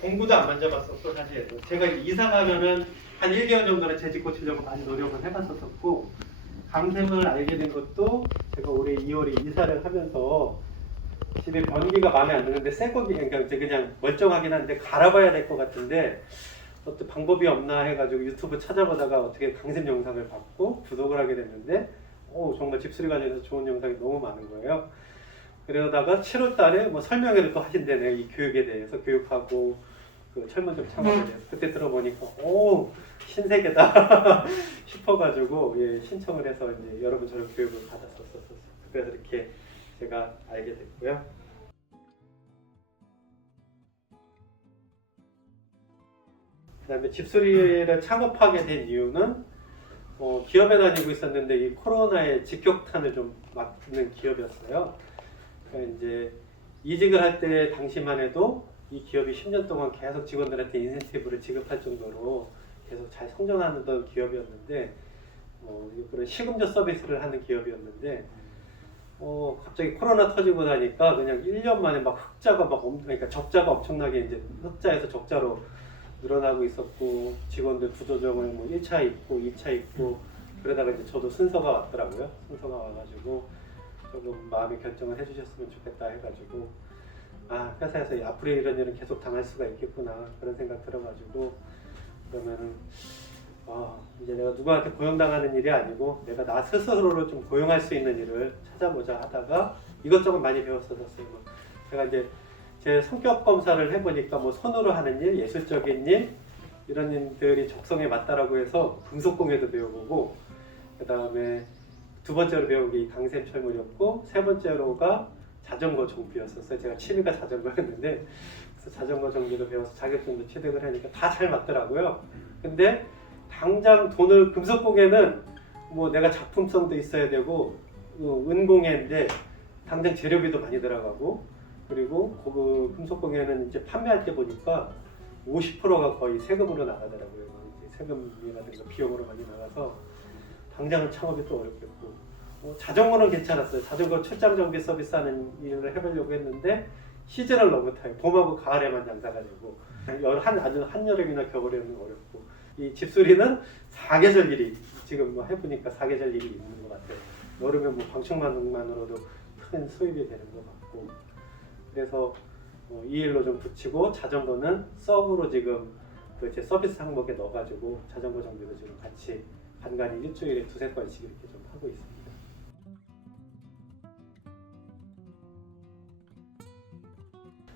공구도 안 만져봤었고 사실 제가 이사 가면은 한 1개월 정도는 재직 고치려고 많이 노력을 해봤었고 강샘을 알게 된 것도 제가 올해 2월에 이사를 하면서 집에 변기가 마음에 안 드는데 새 거기 그러니까 이제 그냥 멀쩡하긴 한데 갈아봐야 될 것 같은데 어떤 방법이 없나 해가지고 유튜브 찾아보다가 어떻게 강샘 영상을 봤고 구독을 하게 됐는데 정말 집수리 관련해서 좋은 영상이 너무 많은 거예요. 그러다가 7월 달에 뭐 설명회를 또 하신대네. 이 교육에 대해서 교육하고 그 철문점 창업에 대해서 그때 들어보니까 신세계다 싶어가지고 예, 신청을 해서 이제 여러분처럼 교육을 받았었어요. 그래서 이렇게 제가 알게 됐고요. 그다음에 집수리를 창업하게 된 이유는 기업에 다니고 있었는데 이 코로나의 직격탄을 좀 맞는 기업이었어요. 그러니까 이제 이직을 할 때 당시만 해도 이 기업이 10년 동안 계속 직원들한테 인센티브를 지급할 정도로 계속 잘 성장하던 기업이었는데 그런 시금조 서비스를 하는 기업이었는데 갑자기 코로나 터지고 나니까 그냥 1년 만에 막 흑자가 그러니까 적자가 엄청나게 이제 흑자에서 적자로 늘어나고 있었고 직원들 구조조정을 뭐 1차 있고 2차 있고 그러다가 이제 저도 순서가 왔더라고요. 순서가 와가지고 조금 마음의 결정을 해주셨으면 좋겠다 해가지고 회사에서 앞으로 이런 일은 계속 당할 수가 있겠구나 그런 생각 들어가지고 그러면은 이제 내가 누구한테 고용당하는 일이 아니고 내가 나 스스로를 좀 고용할 수 있는 일을 찾아보자 하다가 이것저것 많이 배웠었어요. 제가 이제 제 성격 검사를 해보니까 뭐 손으로 하는 일, 예술적인 일 이런 일들이 적성에 맞다라고 해서 금속공예도 배워보고 그 다음에 두 번째로 배운 게 강샘 철물이었고 세 번째로가 자전거 정비였었어요. 제가 취미가 자전거였는데 그래서 자전거 정비도 배워서 자격증도 취득을 하니까 다 잘 맞더라고요. 근데 당장 돈을 금속공예는 뭐 내가 작품성도 있어야 되고 은공예인데 당장 재료비도 많이 들어가고 그리고 그 금속공예는 이제 판매할 때 보니까 50%가 거의 세금으로 나가더라고요. 이제 세금이라든가 비용으로 많이 나가서 당장은 창업이 또 어렵겠고 자전거는 괜찮았어요. 자전거 출장 정비 서비스하는 일을 해보려고 했는데 시즌을 너무 타요. 봄하고 가을에만 장사가 되고 아주 한여름이나 겨울에는 어렵고 이 집수리는 사계절 일이 지금 뭐 해보니까 사계절 일이 있는 것 같아요. 여름에 뭐 방충망만으로도 큰 수입이 되는 것 같고 그래서 이 일로 좀 붙이고 자전거는 서브로 지금 제 서비스 항목에 넣어가지고 자전거 정비도 지금 같이 간간히 일주일에 두세 건씩 이렇게 좀 하고 있습니다.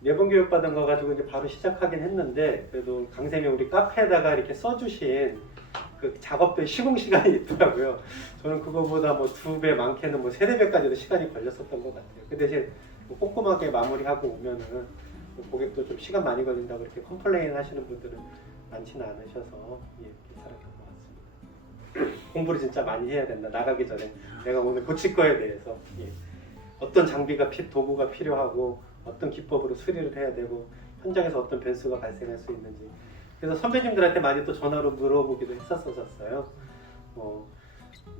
매번 교육 받은 거 가지고 이제 바로 시작하긴 했는데 그래도 강쌤이 우리 카페에다가 이렇게 써주신 그 작업들 시공 시간이 있더라고요. 저는 그거보다 뭐 2배 많게는 뭐 3~4배까지도 시간이 걸렸었던 것 같아요. 그 대신 뭐 꼼꼼하게 마무리하고 오면은 뭐 고객도 좀 시간 많이 걸린다고 이렇게 컴플레인 하시는 분들은 많지는 않으셔서 괜찮았던 것 같습니다. 공부를 진짜 많이 해야 된다. 나가기 전에 내가 오늘 고칠 거에 대해서 어떤 장비가 도구가 필요하고 어떤 기법으로 수리를 해야 되고 현장에서 어떤 변수가 발생할 수 있는지 그래서 선배님들한테 많이 또 전화로 물어보기도 했었어요.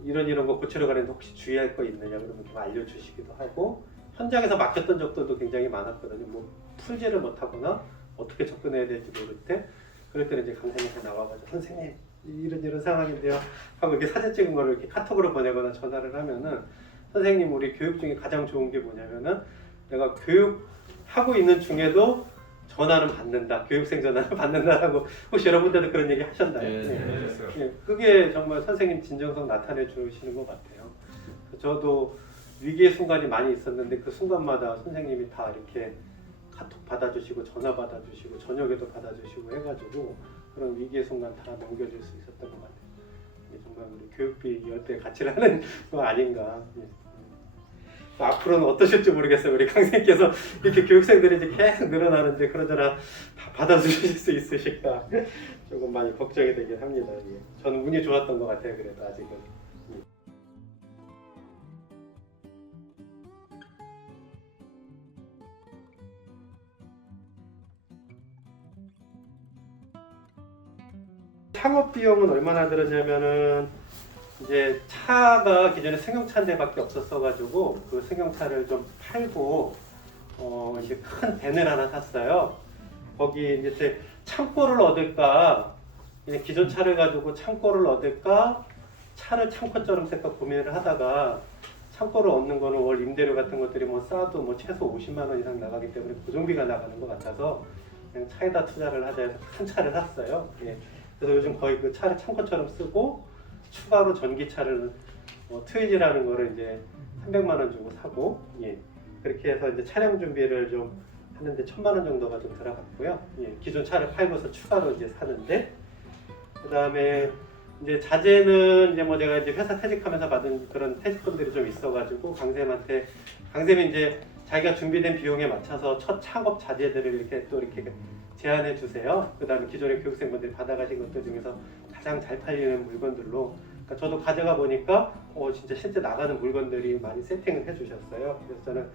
이런 거 고치러 가는데 혹시 주의할 거 있느냐 그러면 좀 알려주시기도 하고 현장에서 막혔던 적들도 굉장히 많았거든요. 뭐 풀지를 못하거나 어떻게 접근해야 될지 모를 때 그럴 때는 이제 강사님한테 나와가지고 선생님 이런 상황인데요 하고 이렇게 사진 찍은 거를 이렇게 카톡으로 보내거나 전화를 하면은 선생님 우리 교육 중에 가장 좋은 게 뭐냐면은 내가 교육하고 있는 중에도 전화는 받는다. 교육생 전화는 받는다라고 혹시 여러분들도 그런 얘기 하셨나요? 네. 그게 정말 선생님 진정성 나타내 주시는 것 같아요. 저도 위기의 순간이 많이 있었는데 그 순간마다 선생님이 다 이렇게 카톡 받아주시고 전화 받아주시고 저녁에도 받아주시고 해가지고 그런 위기의 순간 다 넘겨줄 수 있었던 것 같아요. 정말 우리 교육비 10배 가치를 하는 거 아닌가. 앞으로는 어떠실지 모르겠어요. 우리 강생님께서 이렇게 교육생들이 이제 계속 늘어나는데 그러저나 다 받아주실 수 있으실까 조금 많이 걱정이 되긴 합니다. 저는 운이 좋았던 것 같아요. 그래도 아직은. 창업 비용은 얼마나 들었냐면은 이제 차가 기존에 승용차 한 대밖에 없었어가지고 그 승용차를 좀 팔고 이제 큰 밴을 하나 샀어요. 거기 이제 제 창고를 얻을까, 그냥 기존 차를 가지고 창고를 얻을까, 차를 창고처럼 쓸까 고민을 하다가 창고를 얻는 거는 월 임대료 같은 것들이 뭐 싸도 뭐 최소 50만 원 이상 나가기 때문에 고정비가 나가는 것 같아서 그냥 차에다 투자를 하자 해서 큰 차를 샀어요. 예. 그래서 요즘 거의 그 차를 창고처럼 쓰고 추가로 전기차를 트위지라는 거를 이제 300만 원 주고 사고, 예. 그렇게 해서 이제 차량 준비를 좀 하는데 1000만 원 정도가 좀 들어갔고요. 예. 기존 차를 팔고서 추가로 이제 사는데, 그 다음에 이제 자재는 이제 뭐 제가 이제 회사 퇴직하면서 받은 그런 퇴직금들이 좀 있어가지고 강쌤이 이제 자기가 준비된 비용에 맞춰서 첫 창업 자재들을 이렇게 또 이렇게 제안해 주세요. 그 다음에 기존의 교육생분들이 받아가신 것들 중에서 가장 잘 팔리는 물건들로, 그러니까 저도 가져가 보니까 진짜 실제 나가는 물건들이 많이 세팅을 해주셨어요. 그래서 저는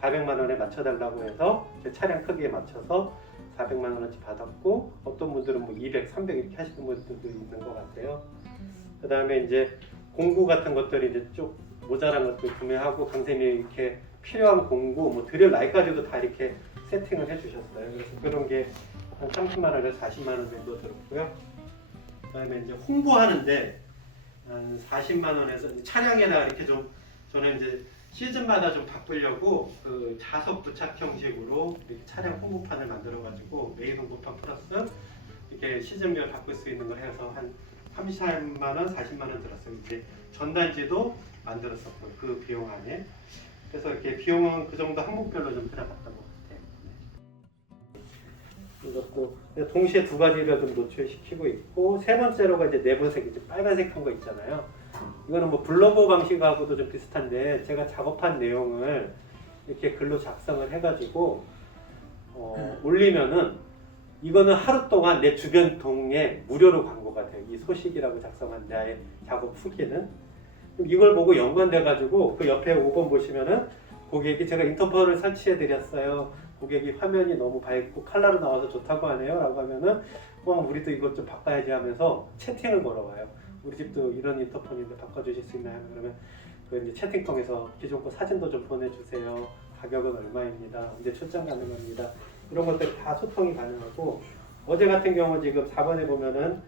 400만 원에 맞춰달라고 해서 제 차량 크기에 맞춰서 400만 원어치 받았고, 어떤 분들은 뭐 200, 300 이렇게 하시는 분들도 있는 것 같아요. 그 다음에 이제 공구 같은 것들이 이제 쭉 모자란 것들 구매하고 강쌤이 이렇게 필요한 공구, 뭐 드릴 라이까지도 다 이렇게 세팅을 해주셨어요. 그래서 그런 게 한 30만 원에서 40만 원 정도 들었고요. 그 다음에 이제 홍보하는데 한 40만 원에서 차량에다가 이렇게 좀 저는 이제 시즌마다 좀 바꾸려고 그 자석 부착 형식으로 이렇게 차량 홍보판을 만들어가지고 메인 홍보판 플러스 이렇게 시즌별 바꿀 수 있는 걸 해서 한 33만 원, 40만 원 들었어요. 이제 전단지도 만들었었고 그 비용 안에. 그래서 이렇게 비용은 그 정도 항목별로 좀 들어갔던 것 같아요. 이것도 동시에 두 가지를 좀 노출시키고 있고, 세 번째로가 이제 네모색, 이제 빨간색 한 거 있잖아요. 이거는 뭐 블로그 방식하고도 좀 비슷한데 제가 작업한 내용을 이렇게 글로 작성을 해가지고 올리면은 이거는 하루 동안 내 주변 동에 무료로 광고가 돼요. 이 소식이라고 작성한 나의 작업 후기는. 이걸 보고 연관돼가지고 그 옆에 5번 보시면은 고객이 제가 인터퍼를 설치해 드렸어요. 고객이 화면이 너무 밝고 컬러로 나와서 좋다고 하네요. 라고 하면은 우리도 이것 좀 바꿔야지 하면서 채팅을 걸어와요. 우리 집도 이런 인터폰인데 바꿔주실 수 있나요? 그러면 그 이제 채팅 통해서 기존 거 사진도 좀 보내주세요. 가격은 얼마입니다. 언제 출장 가능합니다. 이런 것들이 다 소통이 가능하고, 어제 같은 경우 지금 4번에 보면은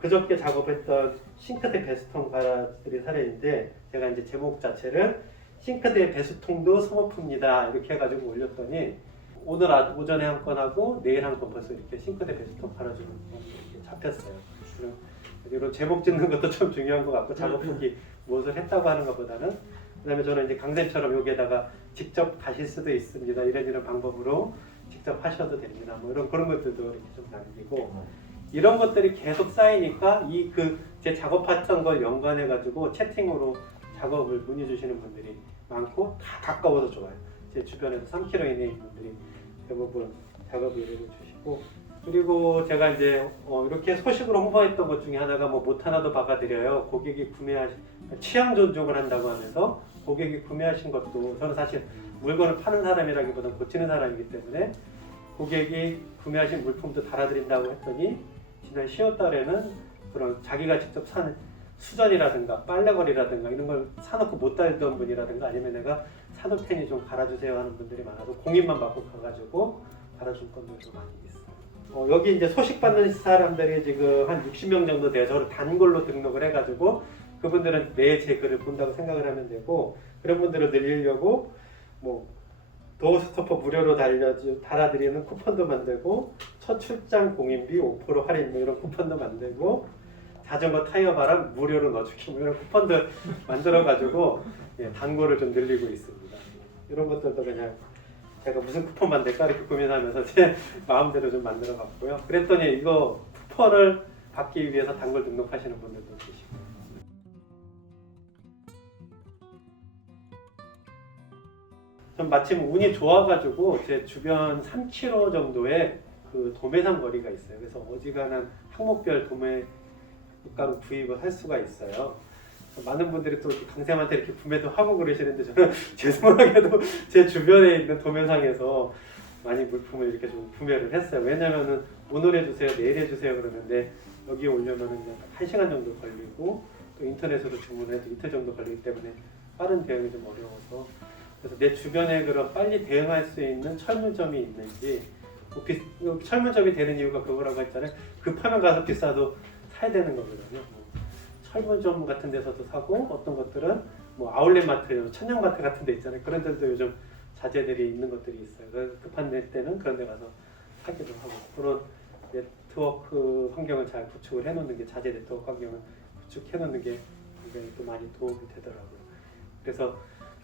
그저께 작업했던 싱크대 배수통 갈아드린 사례인데, 제가 이제 제목 자체를 싱크대 배수통도 소모품입니다 이렇게 해가지고 올렸더니 오늘 오전에 한 건 하고 내일 한 건 벌써 이렇게 싱크대 배수통 갈아주는 건 이렇게 잡혔어요. 이런 제목 짓는 것도 좀 중요한 것 같고, 작업 후기 무엇을 했다고 하는 것보다는, 그 다음에 저는 이제 강쌤처럼 여기에다가 직접 가실 수도 있습니다. 이런 방법으로 직접 하셔도 됩니다. 뭐 그런 것들도 이렇게 좀 남기고, 이런 것들이 계속 쌓이니까 제 작업했던 걸 연관해가지고 채팅으로 작업을 문의 주시는 분들이 많고, 다 가까워서 좋아요. 제 주변에서 3km 이내에 있는 분들이 대부분 작업 의뢰를 주시고, 그리고 제가 이제 이렇게 소식으로 홍보했던 것 중에 하나가 뭐 못 하나도 박아드려요. 고객이 취향 존중을 한다고 하면서 고객이 구매하신 것도, 저는 사실 물건을 파는 사람이라기보다는 고치는 사람이기 때문에 고객이 구매하신 물품도 달아드린다고 했더니 지난 10월 달에는 그런 자기가 직접 산 수전이라든가 빨래거리라든가 이런 걸 사놓고 못 달던 분이라든가, 아니면 내가 사놓을 테니 좀 갈아주세요 하는 분들이 많아서 공인만 받고 가가지고 갈아준 건들도 많이 있어요. 여기 이제 소식 받는 사람들이 지금 한 60명 정도 돼요. 저를 단골로 등록을 해가지고 그분들은 매일 제 글을 본다고 생각을 하면 되고, 그런 분들을 늘리려고 뭐 도어 스토퍼 무료로 달아드리는 쿠폰도 만들고, 첫 출장 공인비 5% 할인 뭐 이런 쿠폰도 만들고, 자전거 타이어 바람 무료로 넣어주기 뭐 이런 쿠폰들 만들어가지고 단골을 좀 늘리고 있습니다. 이런 것들도 그냥 제가 무슨 쿠폰 만들까 이렇게 고민하면서 제 마음대로 좀 만들어 봤고요. 그랬더니 이거 쿠폰을 받기 위해서 단골 등록하시는 분들도 계시고. 전 마침 운이 좋아가지고 제 주변 3km 정도의 그 도매상 거리가 있어요. 그래서 어지간한 항목별 도매가루 구입을 할 수가 있어요. 많은 분들이 또 강쌤한테 이렇게 구매도 하고 그러시는데, 저는 죄송하게도 제 주변에 있는 도매상에서 많이 물품을 이렇게 좀 구매를 했어요. 왜냐면은 오늘 해주세요, 내일 해주세요 그러는데 여기에 오려면은 1시간 정도 걸리고, 또 인터넷으로 주문해도 이틀 정도 걸리기 때문에 빠른 대응이 좀 어려워서, 그래서 내 주변에 그런 빨리 대응할 수 있는 철물점이 있는지 철문점이 되는 이유가 그거라고 했잖아요. 급하면 가서 비싸도 사야 되는 거거든요. 철문점 같은 데서도 사고 어떤 것들은 뭐 아울렛마트, 천양마트 같은 데 있잖아요. 그런 데도 요즘 자재들이 있는 것들이 있어요. 그래서 급한 때는 그런 데 가서 사기도 하고 그런 네트워크 환경을 잘 구축을 해놓는 게 자재 네트워크 환경을 구축해놓는 게 굉장히 또 많이 도움이 되더라고요. 그래서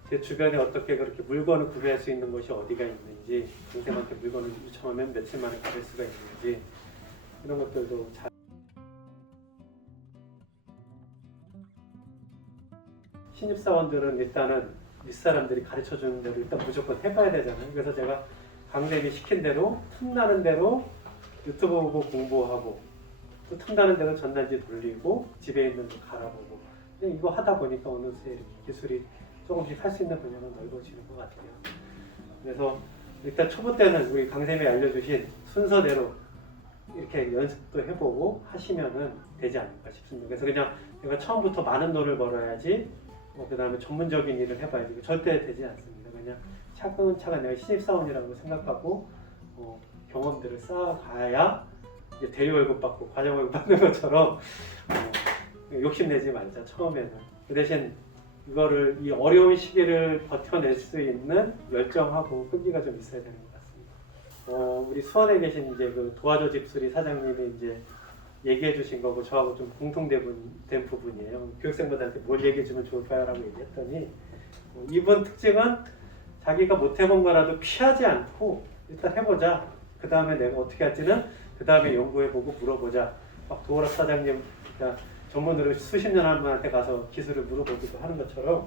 제 주변에 어떻게 그렇게 물건을 구매할 수 있는 곳이 어디가 있는지, 동생한테 물건을 요청하면 며칠 만에 받을 수가 있는지 이런 것들도 잘 신입사원들은 일단은 윗사람들이 가르쳐주는 대로 일단 무조건 해봐야 되잖아요. 그래서 제가 강쌤이 시킨 대로 틈나는 대로 유튜브 보고 공부하고 또 틈나는 대로 전단지 돌리고 집에 있는 거 갈아보고 이거 하다 보니까 어느새 기술이 조금씩 할 수 있는 분야가 넓어지는 것 같아요. 그래서 일단 초보 때는 우리 강쌤이 알려주신 순서대로 이렇게 연습도 해보고 하시면은 되지 않을까 싶습니다. 그래서 그냥 내가 처음부터 많은 돈을 벌어야지 그 다음에 전문적인 일을 해봐야지 절대 되지 않습니다. 그냥 차근차근 내가 신입사원이라고 생각하고 경험들을 쌓아가야 이제 대리 월급 받고 과장 월급 받는 것처럼 욕심내지 말자 처음에는. 그 대신 이거를 이 어려운 시기를 버텨낼 수 있는 열정하고 끈기가 좀 있어야 되는 것 같습니다. 우리 수원에 계신 이제 그 도와줘 집수리 사장님이 이제 얘기해 주신 거고 저하고 좀 공통된 부분이에요. 교육생분들한테 뭘 얘기해 주면 좋을까요? 라고 얘기했더니 이분 특징은 자기가 못 해본 거라도 피하지 않고 일단 해보자. 그 다음에 내가 어떻게 할지는 그 다음에 연구해보고 물어보자. 막 도어락 사장님 그러니까 전문으로 수십 년 한 분한테 가서 기술을 물어보기도 하는 것처럼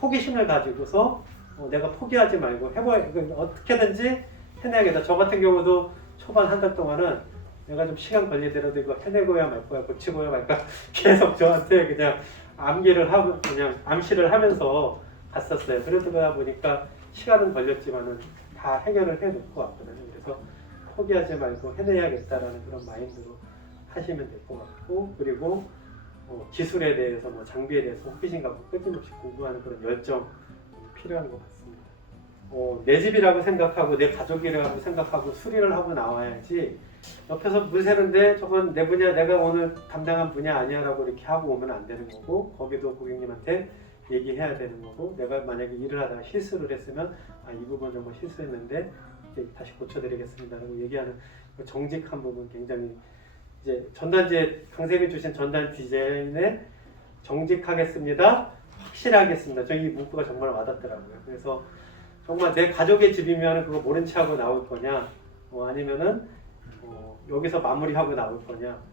호기심을 가지고서 내가 포기하지 말고 해봐야 어떻게든지 해내야겠다. 저 같은 경우도 초반 한 달 동안은 내가 좀 시간 걸리더라도 이거 해내고야 말 거야, 고치고야 말까 계속 저한테 그냥 암기를 하고 그냥 암시를 하면서 갔었어요. 그러다 보니까 시간은 걸렸지만은 다 해결을 해놓고 왔거든요. 그래서 포기하지 말고 해내야겠다라는 그런 마인드로 하시면 될 것 같고, 그리고 기술에 대해서 뭐 장비에 대해서 호기심 갖고 끊임없이 공부하는 그런 열정 필요한 것 같습니다. 내 집이라고 생각하고 내 가족이라고 생각하고 수리를 하고 나와야지 옆에서 물 새는데 저건 내 분야 내가 오늘 담당한 분야 아니야 라고 이렇게 하고 오면 안 되는 거고, 거기도 고객님한테 얘기해야 되는 거고, 내가 만약에 일을 하다가 실수를 했으면 이 부분 정말 실수했는데 다시 고쳐드리겠습니다 라고 얘기하는 그 정직한 부분 굉장히 이제 전단지에 강쌤이 주신 전단 디자인에 정직하겠습니다, 확실하겠습니다. 저 이 문구가 정말 와닿더라고요. 그래서 정말 내 가족의 집이면 그거 모른 체 하고 나올 거냐, 아니면은 여기서 마무리하고 나올 거냐.